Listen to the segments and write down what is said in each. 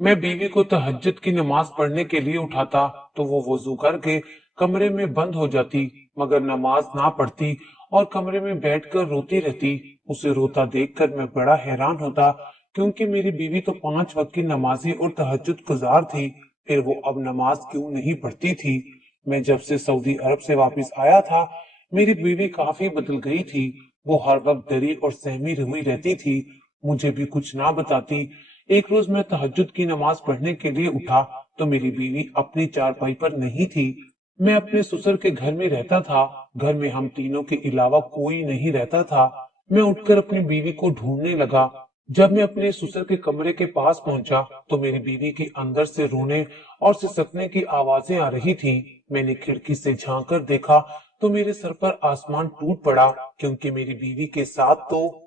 मैं बीवी को तहज्जुद की नमाज पढ़ने के लिए उठाता तो वो वजू करके कमरे में बंद हो जाती, मगर नमाज ना पढ़ती और कमरे में बैठकर रोती रहती। उसे रोता देखकर मैं बड़ा हैरान होता, क्योंकि मेरी बीवी तो 5 वक्त की नमाजी और तहज्जुद गुजार थी। फिर वो अब नमाज क्यों नहीं पढ़ती थी? मैं जब से सऊदी अरब से वापस आया था, मेरी बीवी काफी बदल गई थी। वो हर वक्त डरी और सहमी हुई रहती थी, मुझे भी कुछ ना बताती। एक रोज मैं तहज्जुद की नमाज पढ़ने के लिए उठा तो मेरी बीवी अपनी चारपाई पर नहीं थी। मैं अपने ससुर के घर में रहता था। घर में हम तीनों के अलावा कोई नहीं रहता था। मैं उठकर अपनी बीवी को ढूंढने लगा। जब मैं अपने ससुर के कमरे के पास पहुंचा तो मेरी बीवी के अंदर से रोने और सिसकने की आवाजें आ रही थी। मैंने खिड़की से झांक कर देखा तो मेरे सर पर आसमान टूट पड़ा, क्योंकि मेरी बीवी के साथ तो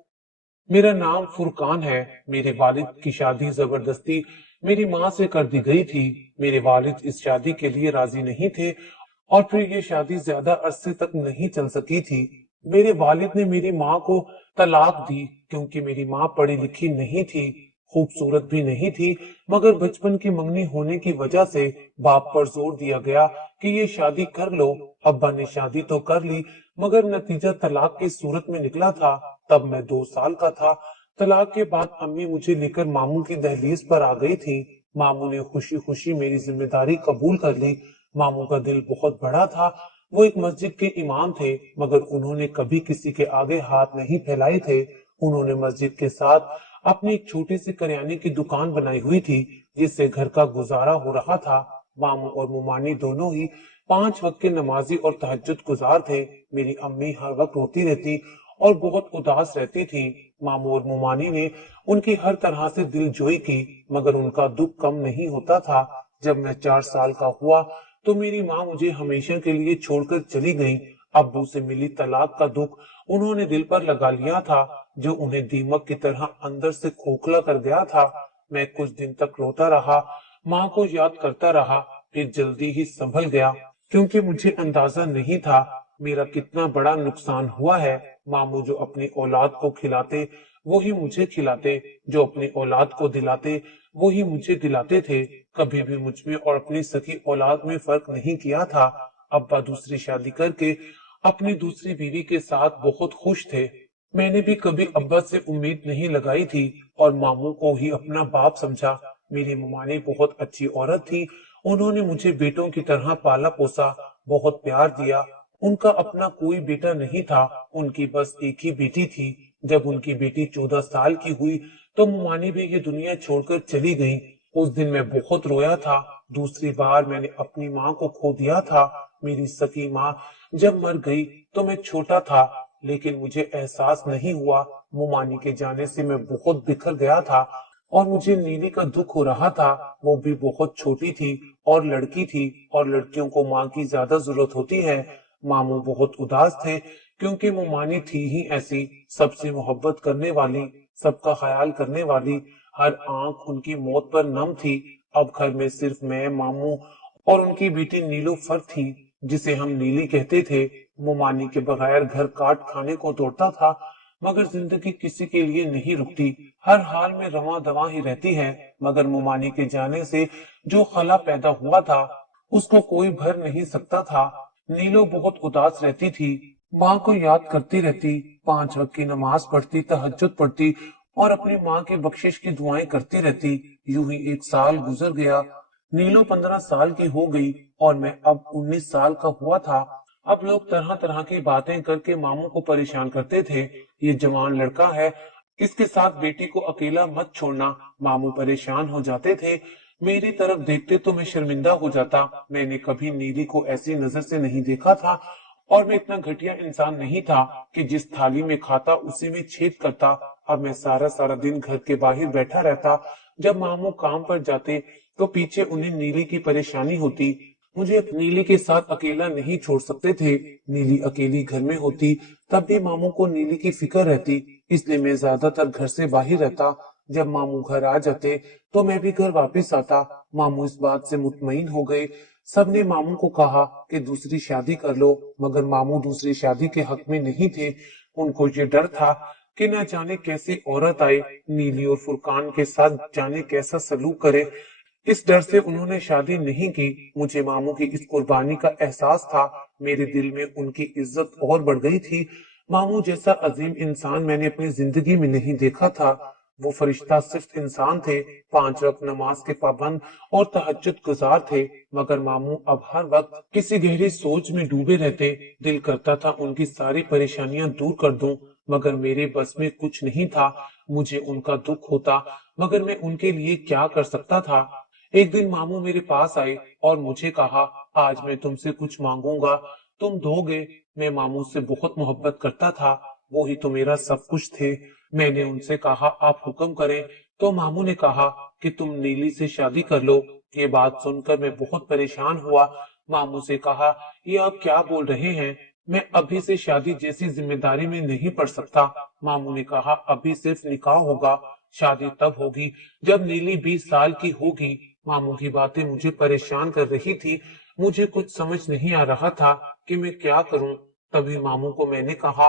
मेरा नाम फुरकान है। मेरे वालिद की शादी जबरदस्ती मेरी माँ से कर दी गई थी। मेरे वालिद इस शादी के लिए राजी नहीं थे और फिर ये शादी ज्यादा अरसे तक नहीं चल सकी थी। मेरे वालिद ने मेरी माँ को तलाक दी, क्योंकि मेरी माँ पढ़ी लिखी नहीं थी, खूबसूरत भी नहीं थी, मगर बचपन की मंगनी होने की वजह से बाप पर जोर दिया गया कि ये शादी कर लो। अब्बा ने शादी तो कर ली, मगर नतीजा तलाक की सूरत में निकला था। तब मैं 2 साल का था। तलाक के बाद अम्मी मुझे लेकर मामू की दहलीज पर आ गई थी। मामू ने खुशी खुशी मेरी जिम्मेदारी कबूल कर ली। मामू का दिल बहुत बड़ा था। वो एक मस्जिद के इमाम थे, मगर उन्होंने कभी किसी के आगे हाथ नहीं फैलाए थे। उन्होंने मस्जिद के साथ अपनी एक छोटी सी करियाने की दुकान बनाई हुई थी, जिससे घर का गुजारा हो रहा था। मामू और मुमानी दोनों ही 5 वक्त के नमाजी और तहज्जुद गुजार थे। मेरी अम्मी हर वक्त रोती रहती और बहुत उदास रहती थी। मामू और मुमानी ने उनकी हर तरह से दिलजोई की, मगर उनका दुख कम नहीं होता था। जब मैं 4 साल का हुआ तो मेरी माँ मुझे हमेशा के लिए छोड़कर चली गई। अब्बू से मिली तलाक का दुख उन्होंने दिल पर लगा लिया था, जो उन्हें दीमक की तरह अंदर से खोखला कर गया था। मैं कुछ दिन तक रोता रहा, माँ को याद करता रहा, फिर जल्दी ही संभल गया, क्योंकि मुझे अंदाजा नहीं था मेरा कितना बड़ा नुकसान हुआ है। मामू जो अपनी औलाद को खिलाते वो ही मुझे खिलाते, जो अपनी औलाद को दिलाते वो ही मुझे दिलाते थे। कभी भी मुझ में और अपनी सगी औलाद में फर्क नहीं किया था। अब्बा दूसरी शादी करके अपनी दूसरी बीवी के साथ बहुत खुश थे। मैंने भी कभी अब्बा से उम्मीद नहीं लगाई थी और मामू को ही अपना बाप समझा। मेरी ममानी बहुत अच्छी औरत थी। उन्होंने मुझे बेटों की तरह पाला पोसा, बहुत प्यार दिया। उनका अपना कोई बेटा नहीं था, उनकी बस एक ही बेटी थी। जब उनकी बेटी 14 साल की हुई तो मुमानी भी ये दुनिया छोड़कर चली गई। उस दिन मैं बहुत रोया था। दूसरी बार मैंने अपनी माँ को खो दिया था। मेरी सगी माँ जब मर गई तो मैं छोटा था, लेकिन मुझे एहसास नहीं हुआ। मुमानी के जाने से मैं बहुत बिखर गया था और मुझे नीली का दुख हो रहा था। वो भी बहुत छोटी थी और लड़की थी, और लड़कियों को माँ की ज्यादा जरूरत होती है। मामू बहुत उदास थे, क्योंकि मुमानी थी ही ऐसी, सबसे मोहब्बत करने वाली, सबका ख्याल करने वाली। हर आंख उनकी मौत पर नम थी। अब घर में सिर्फ मैं, मामू और उनकी बेटी नीलूफर थी, जिसे हम नीली कहते थे। मुमानी के बगैर घर काट खाने को तोड़ता था, मगर जिंदगी किसी के लिए नहीं रुकती, हर हाल में रवां दवां ही रहती है। मगर मुमानी के जाने से जो खला पैदा हुआ था, उसको कोई भर नहीं सकता था। नीलो बहुत उदास रहती थी, माँ को याद करती रहती, 5 वक्त की नमाज पढ़ती, तहज्जुद पढ़ती और अपनी माँ की बख्शिश की दुआएं करती रहती। यूं ही 1 साल गुजर गया। नीलो 15 साल की हो गई और मैं अब 19 साल का हुआ था। अब लोग तरह तरह की बातें करके मामू को परेशान करते थे। ये जवान लड़का है, इसके साथ बेटी को अकेला मत छोड़ना। मामू परेशान हो जाते थे। मेरी तरफ देखते तो मैं शर्मिंदा हो जाता। मैंने कभी नीली को ऐसी नजर से नहीं देखा था, और मैं इतना घटिया इंसान नहीं था कि जिस थाली में खाता उसी में छेद करता। अब मैं सारा सारा दिन घर के बाहर बैठा रहता। जब मामू काम पर जाते तो पीछे उन्हें नीली की परेशानी होती। मुझे नीली के साथ अकेला नहीं छोड़ सकते थे। नीली अकेली घर में होती तब भी मामू को नीली की फिक्र रहती, इसलिए मैं ज्यादातर घर से बाहर रहता। जब मामू घर आ जाते तो मैं भी घर वापस आता। मामू इस बात से मुतमईन हो गए। सबने मामू को कहा कि दूसरी शादी कर लो, मगर मामू दूसरी शादी के हक में नहीं थे। उनको ये डर था کہ نہ جانے کیسی عورت آئے نیلی اور فرقان کے ساتھ جانے کیسا سلوک کرے۔ اس ڈر سے انہوں نے شادی نہیں کی۔ مجھے ماموں کی اس قربانی کا احساس تھا، میرے دل میں ان کی عزت اور بڑھ گئی تھی۔ ماموں جیسا عظیم انسان میں نے اپنی زندگی میں نہیں دیکھا تھا۔ وہ فرشتہ صرف انسان تھے، 5 وقت نماز کے پابند اور تہجد گزار تھے، مگر ماموں اب ہر وقت کسی گہری سوچ میں ڈوبے رہتے۔ دل کرتا تھا ان کی ساری پریشانیاں دور کر دوں، مگر میرے بس میں کچھ نہیں تھا۔ مجھے ان کا دکھ ہوتا، مگر میں ان کے لیے کیا کر سکتا تھا۔ ایک دن ماموں میرے پاس آئے اور مجھے کہا، آج میں تم سے کچھ مانگوں گا، تم دو گے؟ میں ماموں سے بہت محبت کرتا تھا، وہی تو میرا سب کچھ تھے۔ میں نے ان سے کہا، آپ حکم کریں۔ تو ماموں نے کہا کہ تم نیلی سے شادی کر لو۔ یہ بات سن کر میں بہت پریشان ہوا۔ ماموں سے کہا، یہ آپ کیا بول رہے ہیں؟ میں ابھی سے شادی جیسی ذمہ داری میں نہیں پڑ سکتا۔ ماموں نے کہا، ابھی صرف نکاح ہوگا، شادی تب ہوگی جب نیلی 20 سال کی ہوگی۔ ماموں کی باتیں مجھے پریشان کر رہی تھی، مجھے کچھ سمجھ نہیں آ رہا تھا کہ میں کیا کروں۔ تبھی ماموں کو میں نے کہا،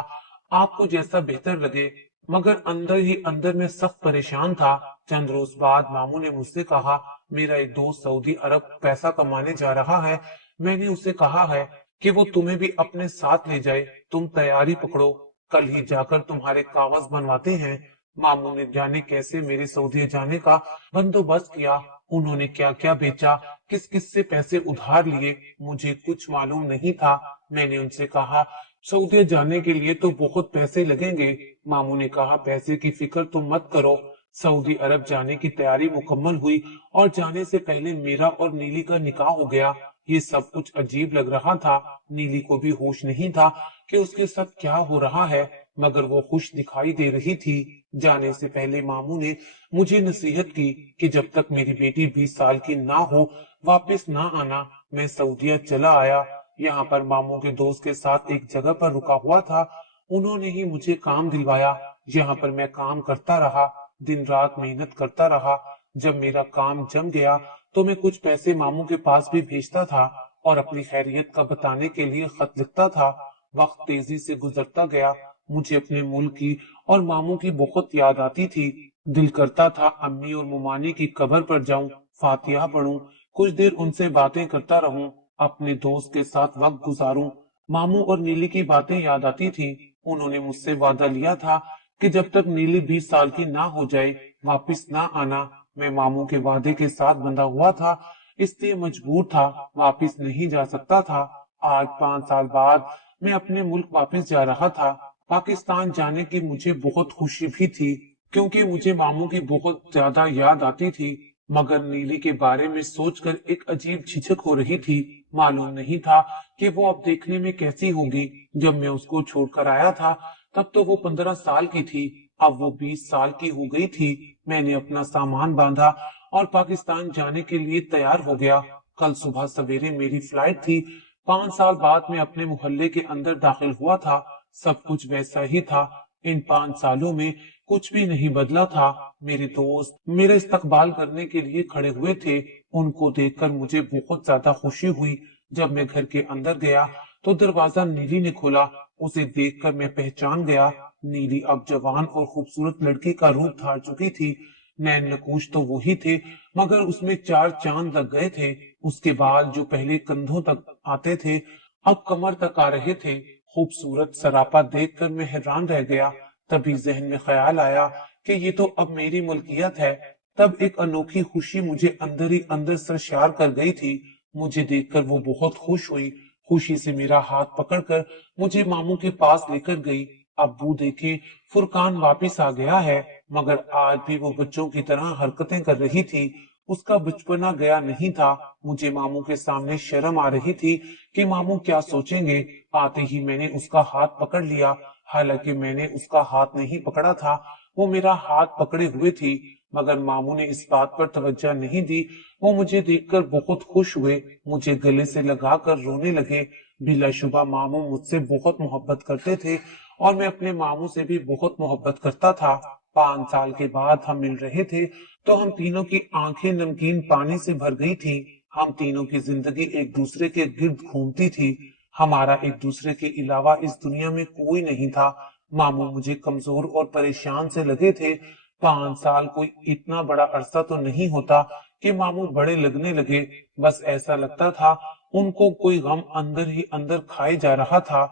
آپ کو جیسا بہتر لگے، مگر اندر ہی اندر میں سخت پریشان تھا۔ چند روز بعد ماموں نے مجھ سے کہا، میرا ایک دوست سعودی عرب پیسہ کمانے جا رہا ہے، میں نے اسے کہا ہے کہ وہ تمہیں بھی اپنے ساتھ لے جائے، تم تیاری پکڑو، کل ہی جا کر تمہارے کاغذ بنواتے ہیں۔ ماموں نے جانے کیسے میرے سعودی جانے کا بندوبست کیا، انہوں نے کیا کیا بیچا، کس کس سے پیسے ادھار لیے، مجھے کچھ معلوم نہیں تھا۔ میں نے ان سے کہا، سعودی جانے کے لیے تو بہت پیسے لگیں گے۔ ماموں نے کہا، پیسے کی فکر تم مت کرو۔ سعودی عرب جانے کی تیاری مکمل ہوئی اور جانے سے پہلے میرا اور نیلی کا نکاح ہو گیا۔ یہ سب کچھ عجیب لگ رہا تھا، نیلی کو بھی ہوش نہیں تھا کہ اس کے ساتھ کیا ہو رہا ہے، مگر وہ خوش دکھائی دے رہی تھی۔ جانے سے پہلے ماموں نے مجھے نصیحت کی کہ جب تک میری بیٹی 20 سال کی نہ ہو واپس نہ آنا۔ میں سعودیہ چلا آیا، یہاں پر ماموں کے دوست کے ساتھ ایک جگہ پر رکا ہوا تھا، انہوں نے ہی مجھے کام دلوایا۔ یہاں پر میں کام کرتا رہا، دن رات محنت کرتا رہا۔ جب میرا کام جم گیا تو میں کچھ پیسے ماموں کے پاس بھی بھیجتا تھا اور اپنی خیریت کا بتانے کے لیے خط لکھتا تھا۔ وقت تیزی سے گزرتا گیا، مجھے اپنے ملک کی اور ماموں کی بہت یاد آتی تھی۔ دل کرتا تھا امی اور ممانی کی قبر پر جاؤں، فاتحہ پڑھوں، کچھ دیر ان سے باتیں کرتا رہوں، اپنے دوست کے ساتھ وقت گزاروں۔ ماموں اور نیلی کی باتیں یاد آتی تھی، انہوں نے مجھ سے وعدہ لیا تھا کہ جب تک نیلی 20 سال کی نہ ہو جائے واپس نہ آنا۔ میں ماموں کے وعدے کے ساتھ بندھا ہوا تھا، اس لیے مجبور تھا، واپس نہیں جا سکتا تھا۔ آج 5 سال بعد میں اپنے ملک واپس جا رہا تھا۔ پاکستان جانے کی مجھے بہت خوشی بھی تھی، کیونکہ مجھے ماموں کی بہت زیادہ یاد آتی تھی، مگر نیلی کے بارے میں سوچ کر ایک عجیب جھجک ہو رہی تھی۔ معلوم نہیں تھا کہ وہ اب دیکھنے میں کیسی ہوگی۔ جب میں اس کو چھوڑ کر آیا تھا تب تو وہ 15 سال کی تھی، اب وہ 20 سال کی ہو گئی تھی۔ میں نے اپنا سامان باندھا اور پاکستان جانے کے لیے تیار ہو گیا۔ کل صبح سویرے میری فلائٹ تھی۔ 5 سال بعد میں اپنے محلے کے اندر داخل ہوا تھا، سب کچھ ویسا ہی تھا۔ ان 5 سالوں میں کچھ بھی نہیں بدلا تھا۔ میرے دوست میرے استقبال کرنے کے لیے کھڑے ہوئے تھے، ان کو دیکھ کر مجھے بہت زیادہ خوشی ہوئی۔ جب میں گھر کے اندر گیا تو دروازہ نیلی نے کھولا، اسے دیکھ کر میں پہچان گیا۔ نیلی اب جوان اور خوبصورت لڑکی کا روپ دھار چکی تھی۔ نین نقوش تو وہی تھے، مگر اس میں 4 چاند لگ گئے تھے۔ اس کے بال جو پہلے کندھوں تک آتے تھے اب کمر تک آ رہے تھے۔ خوبصورت سراپا دیکھ کر میں حیران رہ گیا۔ تبھی ذہن میں خیال آیا کہ یہ تو اب میری ملکیت ہے۔ تب ایک انوکھی خوشی مجھے اندر ہی اندر سرشار کر گئی تھی۔ مجھے دیکھ کر وہ بہت خوش ہوئی، خوشی سے میرا ہاتھ پکڑ کر مجھے ماموں کے پاس لے کر گئی۔ ابو دیکھیں، فرقان واپس آ گیا ہے، مگر آج بھی وہ بچوں کی طرح حرکتیں کر رہی تھی، اس کا بچپنا گیا نہیں تھا۔ مجھے ماموں کے سامنے شرم آ رہی تھی کہ ماموں کیا سوچیں گے۔ آتے ہی میں نے اس کا ہاتھ پکڑ لیا، حالانکہ میں نے اس کا ہاتھ نہیں پکڑا تھا، وہ میرا ہاتھ پکڑے ہوئے تھی، مگر ماموں نے اس بات پر توجہ نہیں دی۔ وہ مجھے دیکھ کر بہت خوش ہوئے، مجھے گلے سے لگا کر رونے لگے۔ بلا شبہ ماموں مجھ سے بہت محبت کرتے تھے اور میں اپنے ماموں سے بھی بہت محبت کرتا تھا۔ 5 سال کے بعد ہم مل رہے تھے تو ہم تینوں کی آنکھیں نمکین پانی سے بھر گئی تھی۔ ہم تینوں کی زندگی ایک دوسرے کے گرد گھومتی تھی، ہمارا ایک دوسرے کے علاوہ اس دنیا میں کوئی نہیں تھا۔ मामू मुझे कमजोर और परेशान से लगे थे। 5 साल कोई इतना बड़ा अरसा तो नहीं होता कि मामू बड़े लगने लगे। बस ऐसा लगता था उनको कोई गम अंदर ही अंदर खाए जा रहा था।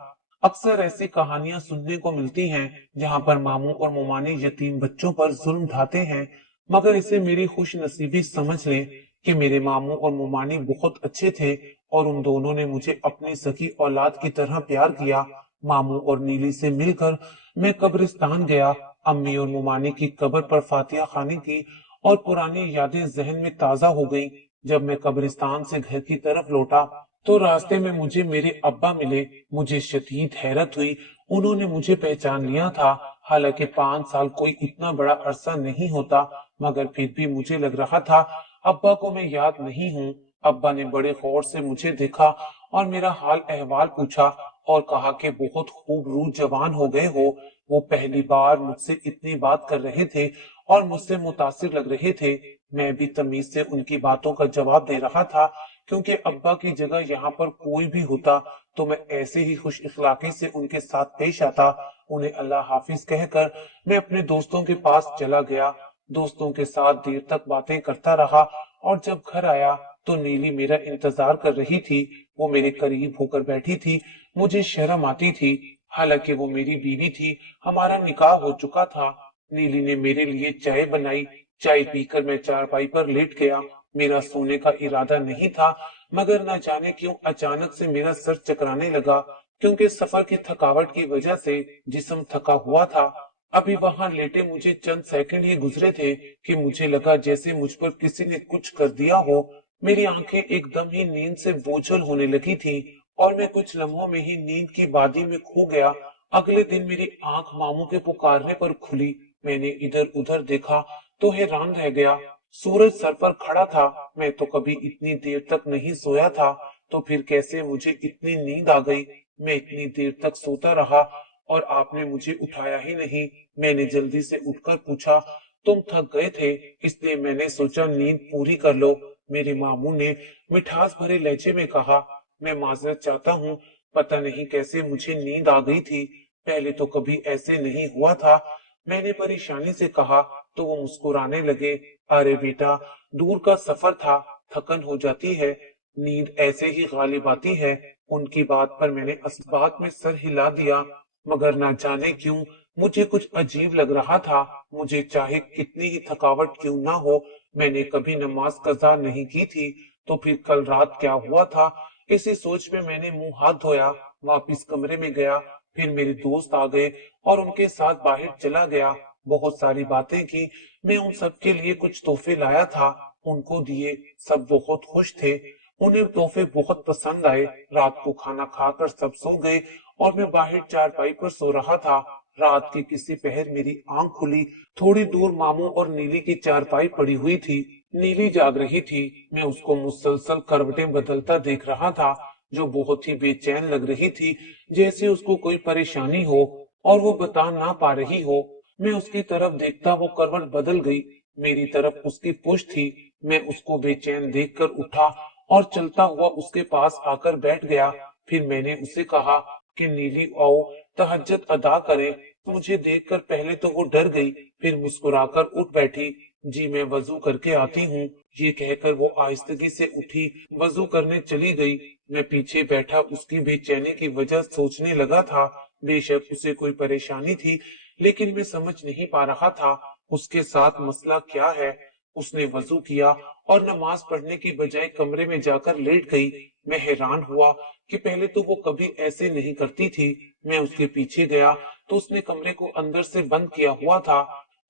अक्सर ऐसी कहानियां सुनने को मिलती हैं जहां पर मामू और मुमानी यतीम बच्चों पर जुल्म ढाते हैं, मगर इसे मेरी खुश नसीबी समझ लें कि मेरे मामू और मुमानी बहुत अच्छे थे और उन दोनों ने मुझे अपनी सगी औलाद की तरह प्यार किया। मामू और नीली से मिलकर मैं कब्रिस्तान गया, अम्मी और मुमानी की कब्र पर फातिहा खानी की और पुरानी यादें जहन में ताजा हो गईं। जब मैं कब्रिस्तान से घर की तरफ लौटा तो रास्ते में मुझे मेरे अब्बा मिले। मुझे शदीद हैरत हुई, उन्होंने मुझे पहचान लिया था। हालांकि 5 साल कोई इतना बड़ा अरसा नहीं होता, मगर फिर भी मुझे लग रहा था अब्बा को मैं याद नहीं हूँ। अब्बा ने बड़े गौर से मुझे देखा और मेरा हाल अहवाल पूछा और कहा कि बहुत खूब रूह जवान हो गए हो। वो पहली बार मुझसे इतनी बात कर रहे थे और मुझसे मुतासिर लग रहे थे। मैं भी तमीज से उनकी बातों का जवाब दे रहा था, क्योंकि अब्बा की जगह यहाँ पर कोई भी होता तो मैं ऐसे ही खुश इखलाकी से उनके साथ पेश आता। उन्हें अल्लाह हाफिज कहकर मैं अपने दोस्तों के पास चला गया। दोस्तों के साथ देर तक बातें करता रहा और जब घर आया तो नीली मेरा इंतजार कर रही थी। वो मेरे करीब होकर बैठी थी। मुझे शर्म आती थी, हालांकि वो मेरी बीवी थी, हमारा निकाह हो चुका था। नीली ने मेरे लिए चाय बनाई। चाय पीकर मैं चारपाई पर लेट गया। मेरा सोने का इरादा नहीं था, मगर न जाने क्यों अचानक से मेरा सर चकराने लगा, क्योंकि सफर की थकावट की वजह से जिस्म थका हुआ था। अभी वहां लेटे मुझे चंद सेकंड ही गुजरे थे कि मुझे लगा जैसे मुझ पर किसी ने कुछ कर दिया हो। मेरी आंखें एकदम ही नींद से बोझल होने लगी थी और मैं कुछ लम्हों में ही नींद की वादी में खो गया। अगले दिन मेरी आंख मामू के पुकारने पर खुली। मैंने इधर उधर देखा तो हैरान रह गया। सूरज सर पर खड़ा था। मैं तो कभी इतनी देर तक नहीं सोया था, तो फिर कैसे मुझे इतनी नींद आ गई। मैं इतनी देर तक सोता रहा और आपने मुझे उठाया ही नहीं। मैंने जल्दी से उठकर पूछा, तुम थक गए थे इसलिए मैंने सोचा नींद पूरी कर लो। मेरे मामू ने मिठास भरे लहजे में कहा, मैं माजरत चाहता हूँ, पता नहीं कैसे मुझे नींद आ गई थी, पहले तो कभी ऐसे नहीं हुआ था। मैंने परेशानी से कहा तो वो मुस्कुराने लगे। अरे बेटा, दूर का सफर था, थकन हो जाती है, नींद ऐसे ही गालिब आती है। उनकी बात पर मैंने इस बात में सर हिला दिया, मगर ना जाने क्यों मुझे कुछ अजीब लग रहा था। मुझे चाहे कितनी ही थकावट क्यों ना हो, मैंने कभी नमाज कज़ा नहीं की थी, तो फिर कल रात क्या हुआ था। इसी सोच में मैंने मुंह हाथ धोया, वापिस कमरे में गया। फिर मेरे दोस्त आ गए और उनके साथ बाहर चला गया। बहुत सारी बातें की। मैं उन सब के लिए कुछ तोहफे लाया था, उनको दिए। सब बहुत खुश थे, उन्हें तोहफे बहुत पसंद आए। रात को खाना खाकर सब सो गए और मैं बाहर चारपाई पर सो रहा था। रात के किसी पहर मेरी आंख खुली। थोड़ी दूर मामू और नीली की चारपाई पड़ी हुई थी। नीली जाग रही थी। मैं उसको मुसलसल करवटें बदलता देख रहा था, जो बहुत ही बेचैन लग रही थी, जैसे उसको कोई परेशानी हो और वो बता ना पा रही हो। मैं उसकी तरफ देखता वो करवट बदल गई। मेरी तरफ उसकी पुश्त थी। मैं उसको बेचैन देखकर उठा और चलता हुआ उसके पास आकर बैठ गया। फिर मैंने उसे कहा कि नीली आओ, तहज्जुद अदा करें। मुझे देखकर पहले तो वो डर गई, फिर मुस्कुराकर उठ बैठी। जी मैं वजू करके आती हूँ, ये कहकर वो आहिस्तगी से उठी, वजू करने चली गई। मैं पीछे बैठा उसकी बेचैनी की वजह सोचने लगा था। बेशक उसे कोई परेशानी थी, लेकिन मैं समझ नहीं पा रहा था उसके साथ मसला क्या है। उसने वजू किया और नमाज पढ़ने की बजाय कमरे में जाकर लेट गई। मैं हैरान हुआ कि पहले तो वो कभी ऐसे नहीं करती थी। मैं उसके पीछे गया तो उसने कमरे को अंदर से बंद किया हुआ था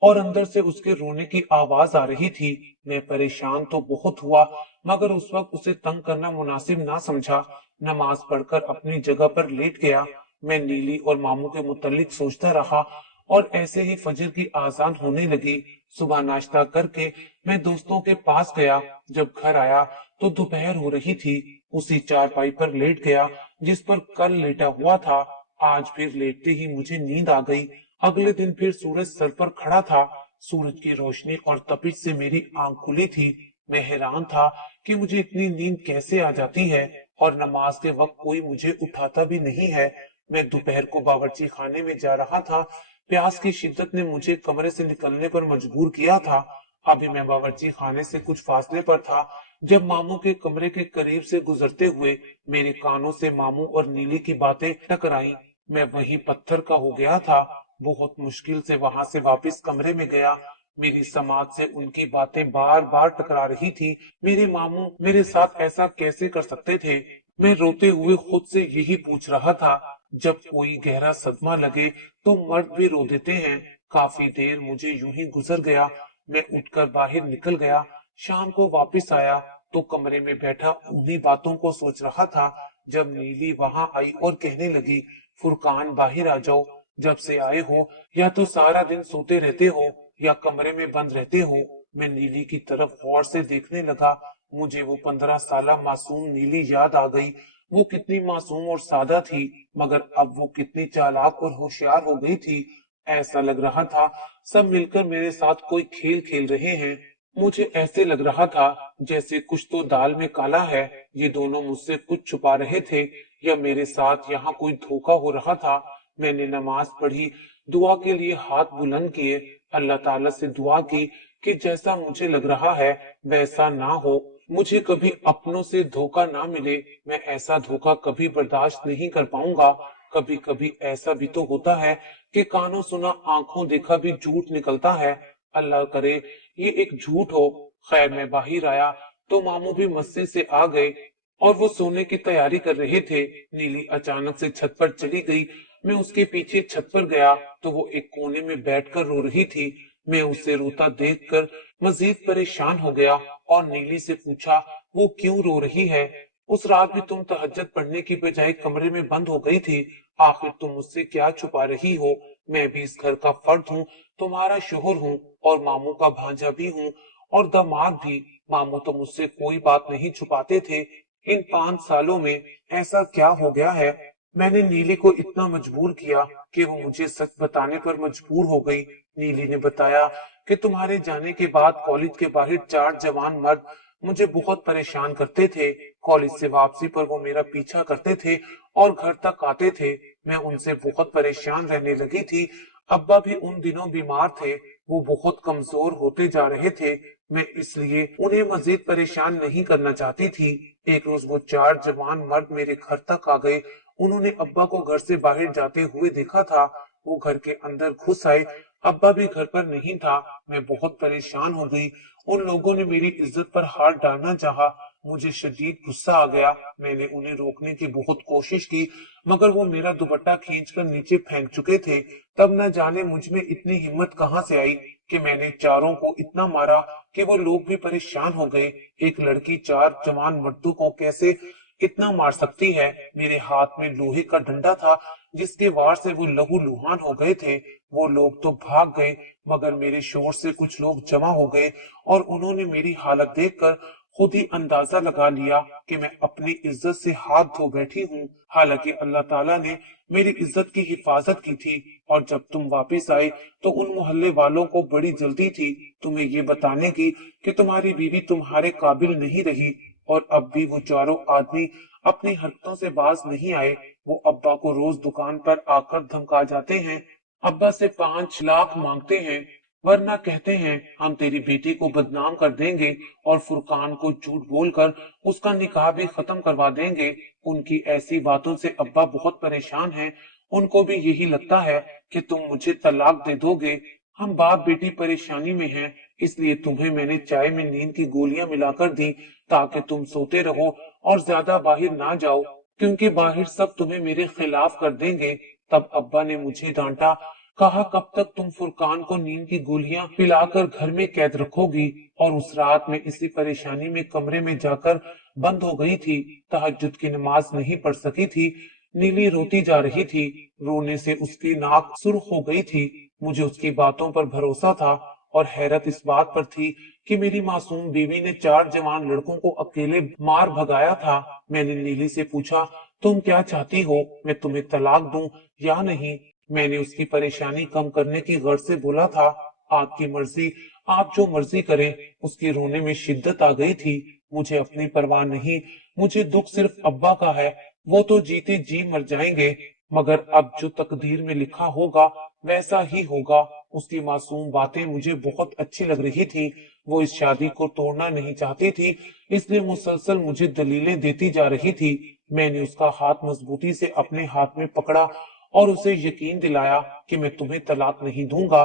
और अंदर से उसके रोने की आवाज आ रही थी। मैं परेशान तो बहुत हुआ, मगर उस वक्त उसे तंग करना मुनासिब ना समझा। नमाज पढ़कर अपनी जगह पर लेट गया। मैं नीली और मामू के मुतालिक सोचता रहा और ऐसे ही फजर की आजान होने लगी। सुबह नाश्ता करके मैं दोस्तों के पास गया। जब घर आया तो दोपहर हो रही थी। उसी चारपाई पर लेट गया जिस पर कल लेटा हुआ था। आज फिर लेटते ही मुझे नींद आ गई। अगले दिन फिर सूरज सर पर खड़ा था। सूरज की रोशनी और तपिश से मेरी आंख खुली थी। मैं हैरान था कि मुझे इतनी नींद कैसे आ जाती है और नमाज के वक्त कोई मुझे उठाता भी नहीं है। मैं दोपहर को बावर्ची खाने में जा रहा था। प्यास की शिद्दत ने मुझे कमरे से निकलने पर मजबूर किया था। अभी मैं बावर्ची खाने से कुछ फासले पर था जब मामू के कमरे के करीब से गुजरते हुए मेरे कानों से मामू और नीली की बातें टकराई। मैं वही पत्थर का हो गया था। बहुत मुश्किल से वहां से वापस कमरे में गया। मेरी समाज से उनकी बातें बार बार टकरा रही थी। मेरे मामू मेरे साथ ऐसा कैसे कर सकते थे? मैं रोते हुए खुद से यही पूछ रहा था। जब कोई गहरा सदमा लगे तो मर्द भी रो देते हैं। काफी देर मुझे यूं ही गुजर गया। मैं उठकर बाहर निकल गया। शाम को वापस आया तो कमरे में बैठा उन्हीं बातों को सोच रहा था जब नीली वहां आई और कहने लगी, फुरकान बाहर आ जाओ। जब से आए हो या तो सारा दिन सोते रहते हो या कमरे में बंद रहते हो। मैं नीली की तरफ गौर से देखने लगा। मुझे वो 15 साल मासूम नीली याद आ गई। वो कितनी मासूम और सादा थी, मगर अब वो कितनी चालाक और होशियार हो गई थी। ऐसा लग रहा था सब मिलकर मेरे साथ कोई खेल खेल रहे हैं। मुझे ऐसे लग रहा था जैसे कुछ तो दाल में काला है। ये दोनों मुझसे कुछ छुपा रहे थे या मेरे साथ यहाँ कोई धोखा हो रहा था। मैंने नमाज पढ़ी, दुआ के लिए हाथ बुलंद किए, अल्लाह ताला से दुआ की कि जैसा मुझे लग रहा है वैसा ना हो। मुझे कभी अपनों से धोखा ना मिले। मैं ऐसा धोखा कभी बर्दाश्त नहीं कर पाऊंगा। कभी कभी ऐसा भी तो होता है कि कानों सुना आंखों देखा भी झूठ निकलता है। अल्लाह करे ये एक झूठ हो। खैर मैं बाहर आया तो मामू भी मस्जिद से आ गए और वो सोने की तैयारी कर रहे थे। नीली अचानक से छत पर चली गई। मैं उसके पीछे छत पर गया तो वो एक कोने में बैठकर रो रही थी। मैं उसे रोता देखकर मजीद परेशान हो गया और नीली से पूछा, वो क्यों रो रही है? उस रात भी तुम तहज्जुद पढ़ने की बजाय कमरे में बंद हो गई थी। आखिर तुम मुझसे क्या छुपा रही हो? मैं भी इस घर का फर्द हूँ, तुम्हारा शोहर हूँ और मामू का भांजा भी हूँ और दामाद भी। मामू तो मुझसे कोई बात नहीं छुपाते थे। इन 5 सालों में ऐसा क्या हो गया है? मैंने नीली को इतना मजबूर किया कि वो मुझे सच बताने पर मजबूर हो गई। नीली ने बताया कि तुम्हारे जाने के बाद कॉलेज के बाहर 4 जवान मर्द मुझे बहुत परेशान करते थे। कॉलेज से वापसी पर वो मेरा पीछा करते थे और घर तक आते थे। मैं उनसे बहुत परेशान रहने लगी थी। अब्बा भी उन दिनों बीमार थे। वो बहुत कमजोर होते जा रहे थे। मैं इसलिए उन्हें मजीद परेशान नहीं करना चाहती थी। एक रोज वो 4 जवान मर्द मेरे घर तक आ गए। उन्होंने अब्बा को घर से बाहर जाते हुए देखा था। वो घर के अंदर घुस आए। अब्बा भी घर पर नहीं था। मैं बहुत परेशान हो गई। उन लोगों ने मेरी इज्जत पर हाथ डालना चाहा। मुझे शदीद गुस्सा आ गया। मैंने उन्हें रोकने की बहुत कोशिश की, मगर वो मेरा दुपट्टा खींचकर नीचे फेंक चुके थे। तब न जाने मुझ में इतनी हिम्मत कहां से आई कि मैंने चारों को इतना मारा कि वो लोग भी परेशान हो गए। एक लड़की 4 जवान मर्दों को कैसे इतना मार सकती है? मेरे हाथ में लोहे का डंडा था जिसके वार से वो लहू लुहान हो गए थे। वो लोग तो भाग गए, मगर मेरे शोर से कुछ लोग जमा हो गए और उन्होंने मेरी हालत देखकर खुद ही अंदाजा लगा लिया कि मैं अपनी इज्जत से हाथ धो बैठी हूँ। हालांकि अल्लाह ताला ने मेरी इज्जत की हिफाजत की थी। और जब तुम वापस आए तो उन मोहल्ले वालों को बड़ी जल्दी थी तुम्हें ये बताने की कि तुम्हारी बीवी तुम्हारे काबिल नहीं रही। और अब भी वो चारों आदमी अपनी हरकतों से बाज नहीं आए। वो अब्बा को रोज दुकान पर आकर धमका जाते हैं। अब्बा से 5 लाख मांगते हैं, वरना कहते हैं हम तेरी बेटी को बदनाम कर देंगे और फुरकान को झूठ बोलकर उसका निकाह भी खत्म करवा देंगे। उनकी ऐसी बातों से अब्बा बहुत परेशान हैं। उनको भी यही लगता है कि तुम मुझे तलाक दे दोगे। हम बाप बेटी परेशानी में हैं, इसलिए तुम्हें मैंने चाय में नींद की गोलियां मिलाकर दी ताकि तुम सोते रहो और ज्यादा बाहर ना जाओ, क्योंकि बाहर सब तुम्हें मेरे खिलाफ कर देंगे। तब अब्बा ने मुझे डांटा, कहा कब तक तुम फुरकान को नींद की गोलियां पिलाकर घर में कैद रखोगी? और उस रात में इसी परेशानी में कमरे में जाकर बंद हो गई थी। तहज्जुद की नमाज नहीं पढ़ सकी थी। नीली रोती जा रही थी। रोने से उसकी नाक सुर्ख हो गई थी। मुझे उसकी बातों पर भरोसा था और हैरत इस बात पर थी कि मेरी मासूम बीवी ने 4 जवान लड़कों को अकेले मार भगाया था। मैंने नीली से पूछा, तुम क्या चाहती हो? मैं तुम्हें तलाक दूं या नहीं? मैंने उसकी परेशानी कम करने की गर्ज से बोला था, आपकी मर्जी, आप जो मर्जी करें। उसके रोने में शिद्दत आ गई थी। मुझे अपनी परवाह नहीं, मुझे दुख सिर्फ अब्बा का है। वो तो जीते जी मर जाएंगे। मगर अब जो तकदीर में लिखा होगा वैसा ही होगा। उसकी मासूम बातें मुझे बहुत अच्छी लग रही थी। वो इस शादी को तोड़ना नहीं चाहती थी, इसलिए मुसलसल मुझे दलीलें देती जा रही थी। मैंने उसका हाथ मजबूती से अपने हाथ में पकड़ा और उसे यकीन दिलाया कि मैं तुम्हें तलाक नहीं दूंगा,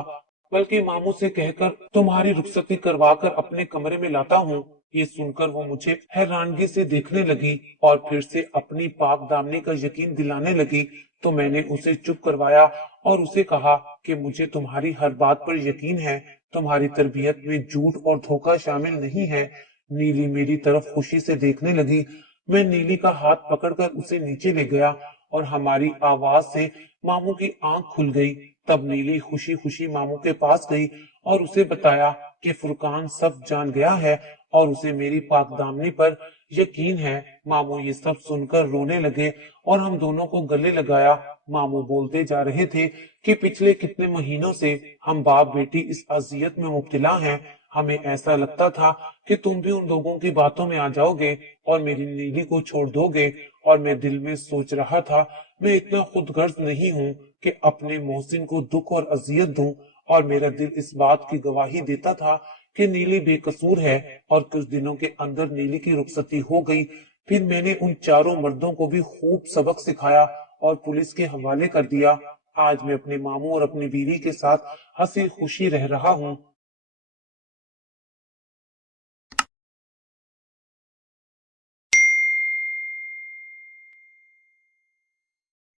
बल्कि मामू से कहकर तुम्हारी रुखसती करवाकर अपने कमरे में लाता हूँ। ये सुनकर वो मुझे हैरानगी से देखने लगी और फिर से अपनी पाक दामनी का यकीन दिलाने लगी। तो मैंने उसे चुप करवाया और उसे कहा कि मुझे तुम्हारी हर बात पर यकीन है, तुम्हारी तरबियत में झूठ और धोखा शामिल नहीं है। नीली मेरी तरफ खुशी से देखने लगी। मैं नीली का हाथ पकड़कर उसे नीचे ले गया और हमारी आवाज से मामू की आंख खुल गई। तब नीली खुशी खुशी मामू के पास गई और उसे बताया कि फुरकान सब जान गया है और उसे मेरी पाकदामनी पर यकीन है। मामू ये सब सुनकर रोने लगे और हम दोनों को गले लगाया। मामू बोलते जा रहे थे कि पिछले कितने महीनों से हम बाप बेटी इस अजियत में मुब्तला हैं। हमें ऐसा लगता था कि तुम भी उन लोगों की बातों में आ जाओगे और मेरी नीली को छोड़ दोगे। और मैं दिल में सोच रहा था, मैं इतना खुदगर्ज नहीं हूँ कि अपने मोहसिन को दुख और अजियत दूं। और मेरा दिल इस बात की गवाही देता था कि नीली बेकसूर है। और कुछ दिनों के अंदर नीली की रुखसती हो गई। फिर मैंने उन चारों मर्दों को भी खूब सबक सिखाया और पुलिस के हवाले कर दिया। आज मैं अपने मामू और अपनी बीवी के साथ हंसी खुशी रह रहा हूँ।